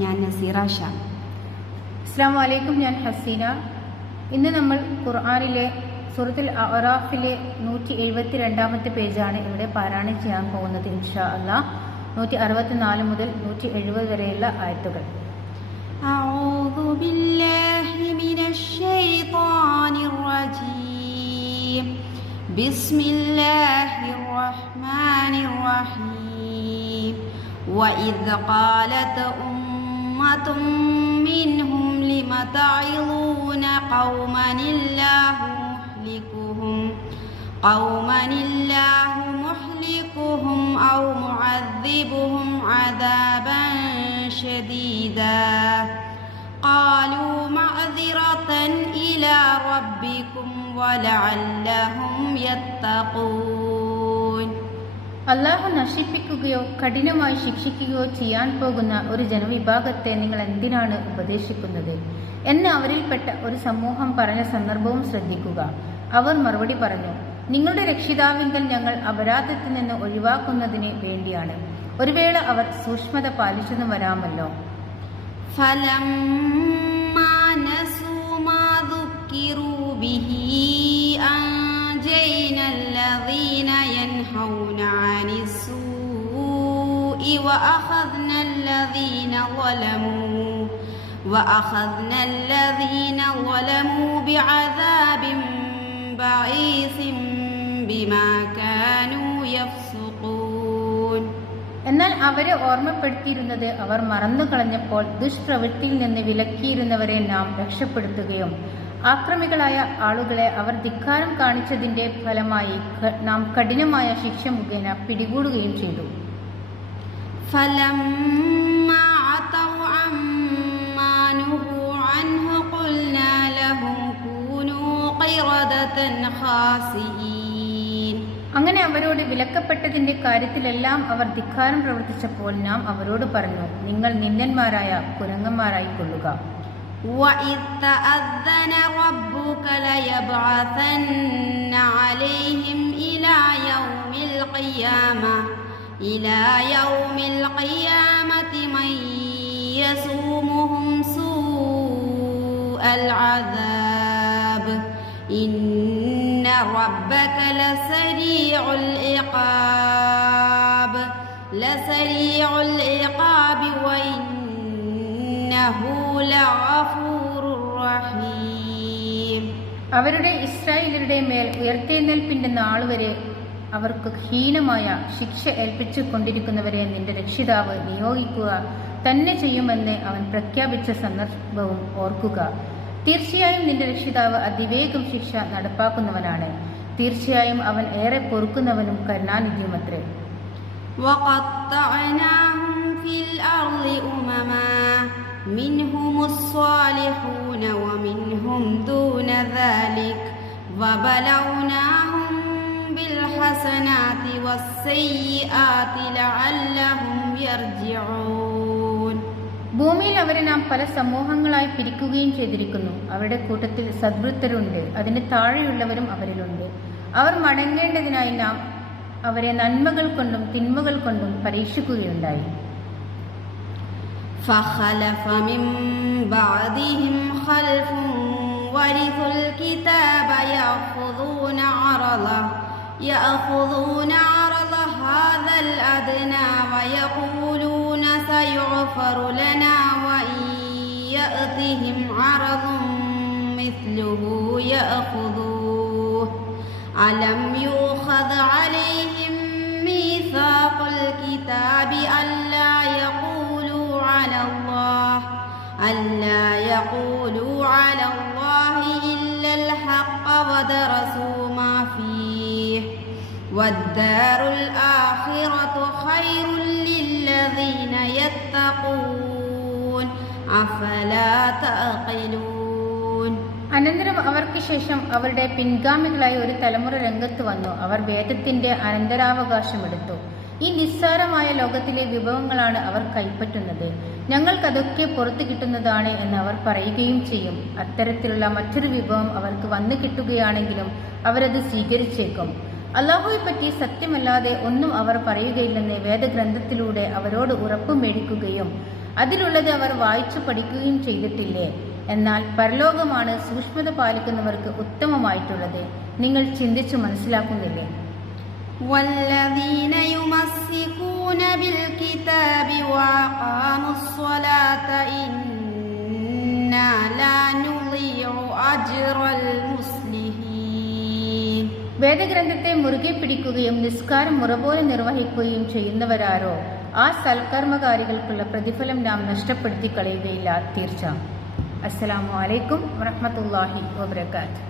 ഞാൻ നസീറ ഷാ അസ്സാം വലൈക്കും ഞാൻ ഹസീന ഇന്ന് നമ്മൾ ഖുർആാനിലെ സൂറത്തുൽ അറാഫിലെ നൂറ്റി എഴുപത്തി രണ്ടാമത്തെ പേജാണ് ഇവിടെ പാരായണം ചെയ്യാൻ പോകുന്നത് ഇൻഷാ അല്ലാ നൂറ്റി അറുപത്തിനാല് മുതൽ നൂറ്റി എഴുപത് വരെയുള്ള ആയത്തുകൾ أعوذ بالله من الشيطان الرجيم بسم الله الرحمن الرحيم وإذ قالت منهم لم تعظون قوما الله مهلكهم؟ قوما الله مهلكهم أو معذبهم عذابا شديدا؟ قالوا معذرة إلى ربكم ولعلهم يتقون. അള്ളാഹു നശിപ്പിക്കുകയോ കഠിനമായി ശിക്ഷിക്കുകയോ ചെയ്യാൻ പോകുന്ന ഒരു ജനവിഭാഗത്തെ നിങ്ങൾ എന്തിനാണ് ഉപദേശിക്കുന്നത് എന്ന് അവരിൽപ്പെട്ട ഒരു സമൂഹം പറഞ്ഞ സന്ദർഭവും ശ്രദ്ധിക്കുക അവർ മറുപടി പറഞ്ഞു നിങ്ങളുടെ രക്ഷിതാവിങ്കൽ ഞങ്ങൾ അപരാധത്തിൽ നിന്ന് ഒഴിവാക്കുന്നതിന് വേണ്ടിയാണ് ഒരു വേള അവർ സൂക്ഷ്മത പാലിച്ചെന്ന് വരാമല്ലോ فلما نسوا ما ذكروا به أنجينا الذين ينهون عن السوء وأخذنا الذين ظلموا وأخذنا الذين ظلموا بعذاب بعيث بما كانوا يفسقون എന്നാൽ അവരെ ഓർമ്മപ്പെടുത്തിയിരുന്നത് അവർ മറന്നു കളഞ്ഞപ്പോൾ ദുഷ്പ്രവൃത്തിയിൽ നിന്ന് വിലക്കിയിരുന്നവരെ നാം രക്ഷപ്പെടുത്തുകയും ആക്രമികളായ ആളുകളെ അവർ ധിക്കാരം കാണിച്ചതിന്റെ ഫലമായി നാം കഠിനമായ ശിക്ഷ മുഖേന പിടികൂടുകയും ചെയ്തു. അങ്ങനെ അവരോട് വിലക്കപ്പെട്ടതിന്റെ കാര്യത്തിലെല്ലാം അവർ ധിക്കാരം പ്രവർത്തിച്ചപ്പോൾ നാം അവരോട് പറഞ്ഞു നിങ്ങൾ നിന്ദന്മാരായ കുരങ്ങന്മാരായി കൊള്ളുക وإذ تأذن ربك ليبعثن عليهم إلى يوم القيامة إلى يوم القيامة من يسومهم سوء العذاب. إن ربك لسريع العقاب لسريع العقاب رحيم അവരുടെ ഇസ്രായേലരുടെ മേൽ ഉയർത്തെഴുന്നേൽപ്പിന്റെ നാൾ വരെ അവർക്ക് ഹീനമായ ശിക്ഷ ഏൽപ്പിച്ചു കൊണ്ടിരിക്കുന്നവരെ നിന്റെ രക്ഷിതാവ് നിയോഗിക്കുക തന്നെ ചെയ്യുമെന്ന് അവൻ പ്രഖ്യാപിച്ച സന്ദർഭവും ഓർക്കുക തീർച്ചയായും നിന്റെ രക്ഷിതാവ് അതിവേഗം ശിക്ഷ നടപ്പാക്കുന്നവനാണ് തീർച്ചയായും അവൻ ഏറെ പൊറുക്കുന്നവനും കരുണാനിധിയുമത്രേ وقطعناهم في الأرض أمما منهم الصالحون ومنهم دون ذلك وبلوناهم بالحسنات والسيئات لعلهم يرجعون ഭൂമിയിൽ അവരെ നാം പല സമൂഹങ്ങളായി പിരിക്കുകയും ചെയ്തിരിക്കുന്നു അവരുടെ കൂട്ടത്തിൽ സദ്വൃത്തരുണ്ട് അതിന് താഴെയുള്ളവരും അവരിലുണ്ട് അവർ മടങ്ങേണ്ടതിനായി നാം അവരെ നന്മകൾ കൊണ്ടും തിന്മകൾ കൊണ്ടും പരീക്ഷിക്കുകയുണ്ടായി فخلف من بعدهم خلف ورثوا الكتاب يأخذون عرضه يأخذون عرض هذا الأدنى ويقولون سيغفر لنا وإن يأتهم عرض مثله يأخذوه. ألم يؤخذ عليهم ميثاق الكتاب ألا ألا يقولوا على الله إلا الحق ودرسوا ما فيه والدار الآخرة خير للذين يتقون أفلا تعقلون അനന്തരം അവർക്ക് ശേഷം അവരുടെ പിൻഗാമികളായ ഒരു തലമുറ രംഗത്ത് വന്നു അവർ വേദത്തിന്റെ അനന്തരാവകാശമെടുത്തു ഈ നിസ്സാരമായ ലോകത്തിലെ വിഭവങ്ങളാണ് അവർ കൈപ്പറ്റുന്നത്. ഞങ്ങൾക്കതൊക്കെ പുറത്തു കിട്ടുന്നതാണ് എന്ന് അവർ പറയുകയും ചെയ്യും. അത്തരത്തിലുള്ള മറ്റൊരു വിഭവം അവർക്ക് വന്നു കിട്ടുകയാണെങ്കിലും അവരത് സ്വീകരിച്ചേക്കും. അള്ളാഹുവെ പറ്റി സത്യമല്ലാതെ ഒന്നും അവർ പറയുകയില്ലെന്ന് വേദഗ്രന്ഥത്തിലൂടെ അവരോട് ഉറപ്പ് മേടിക്കുകയും അതിലുള്ളത് അവർ വായിച്ചു പഠിക്കുകയും ചെയ്തിട്ടില്ലേ? എന്നാൽ പരലോകമാണ് സൂക്ഷ്മത പാലിക്കുന്നവർക്ക് ഉത്തമമായിട്ടുള്ളത്. നിങ്ങൾ ചിന്തിച്ചു മനസ്സിലാക്കുന്നില്ലേ? والذين يمسكون بالكتاب وأقاموا الصلاة إنا لا نضيع أجر المصلحين വേദഗ്രന്ഥത്തെ മുറുകെ പിടിക്കുകയും നിസ്കാരം മുറപോലെ നിർവഹിക്കുകയും ചെയ്യുന്നവരാരോ ആ സൽക്കർമ്മകാരികൾക്കുള്ള പ്രതിഫലം നാം നഷ്ടപ്പെടുത്തി കളയുകയില്ല തീർച്ച അസ്സലാമു അലൈക്കും വറഹ്മത്തുള്ളാഹി വബറകാതുഹു